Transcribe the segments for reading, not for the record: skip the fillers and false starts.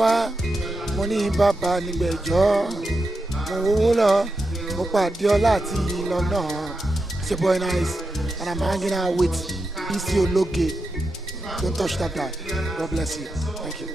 wá mo ní bàbá nígbẹ̀jọ́ mo wówó lọ mo pàdé ọlá àti lọ́nà it's your boy Nice and I'm hanging out with Isi Ologe. Don't touch that guy. God bless you. Thank you.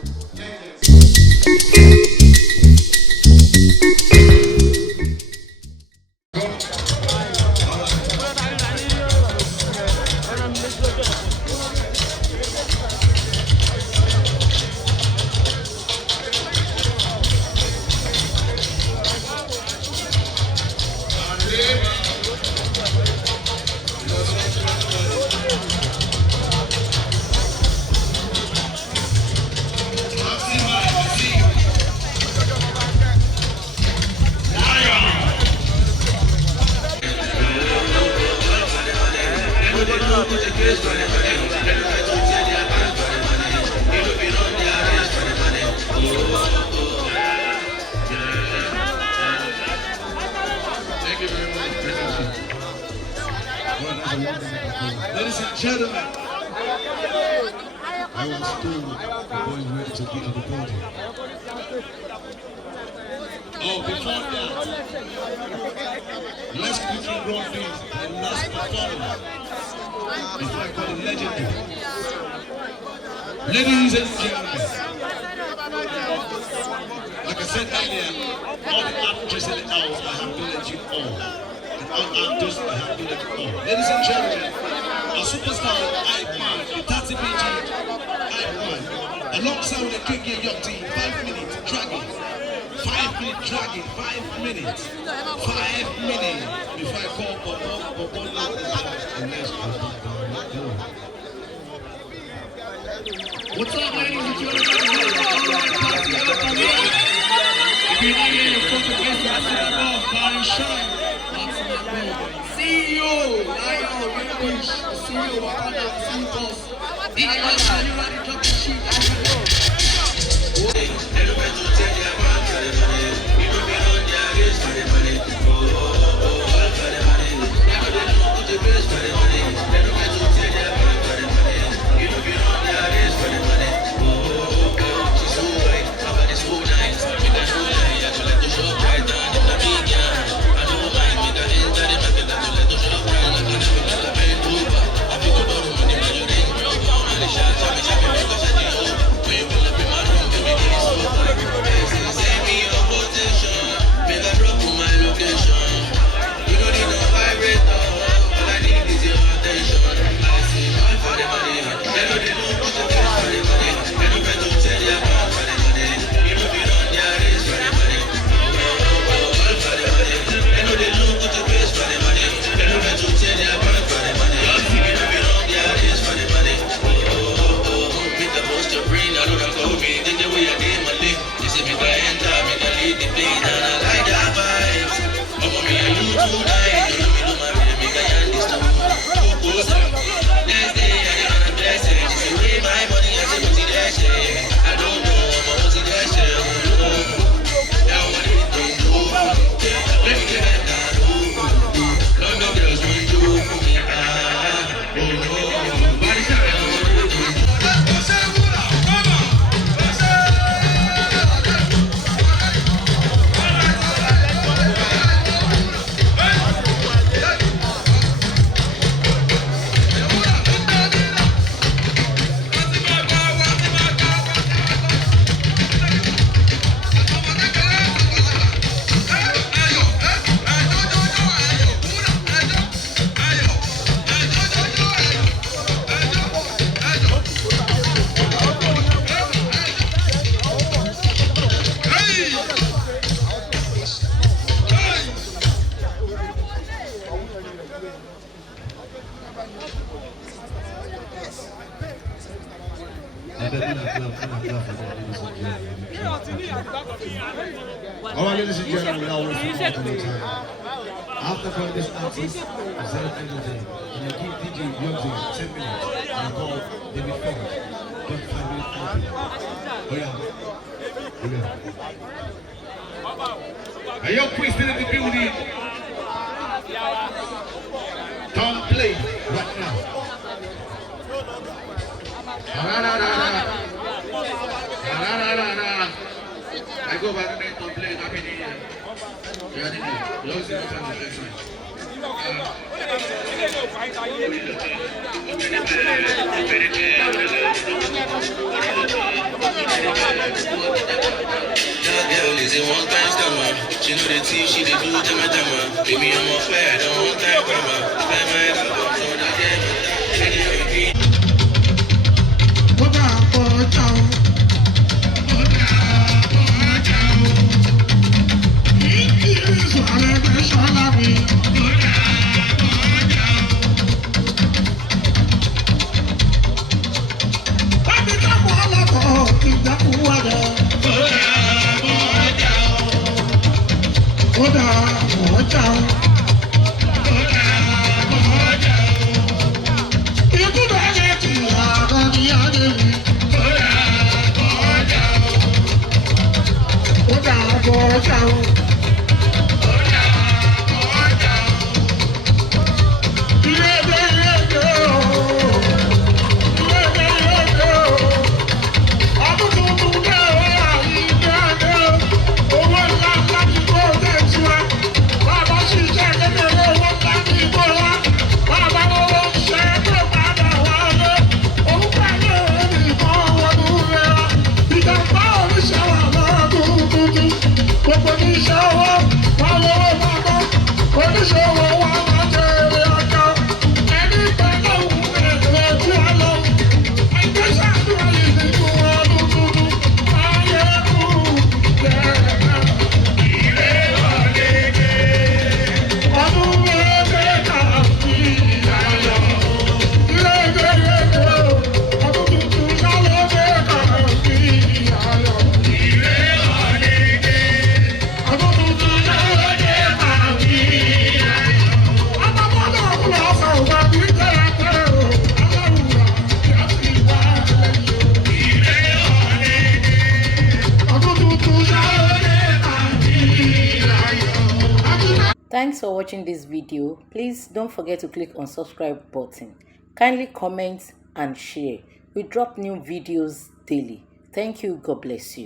Ladies and gentlemen, I was told the boy is ready to get on the podium. Oh, before that, let's quickly run this the last performance before I call it legendary. Ladies and gentlemen, like I said earlier, all the actors in the house, I have to let you all. And all actors, I have to let you all. Ladies and gentlemen, our superstar, Ipan, the 30 BG, Ipan, alongside with the KK Young Team, 5 minutes, dragging. 5 minutes dragging, 5 minutes. 5 minutes before I call Bobo and let's go. What's up, ladies and gentlemen? If you're not here, you're from the best, I see above, Barry Shine. CEO, Lion, Wish, CEO, Wakanda, CEO Boss. DJ Shine, you ready to drop the sheet? All right, ladies and gentlemen, we all wait for the time. After calling this artist, I said anything. And I give DJ Youngzy 10 minutes. And I call David Ford. Don't 5 minutes party. Oh yeah. Hey, yo, Queen still in the building. Don't play right now. go by the name of Blade. Happy New Year. Yeah, I did it. Those are the times next time. Girl is a one-time scammer. She know the tea, she dey do jama. Baby, I'm a fair, I don't want time grammar. If I might have come, so that game. Thanks for watching this video. Please don't forget to click on subscribe button. Kindly comment and share. We drop new videos daily. Thank you. God bless you.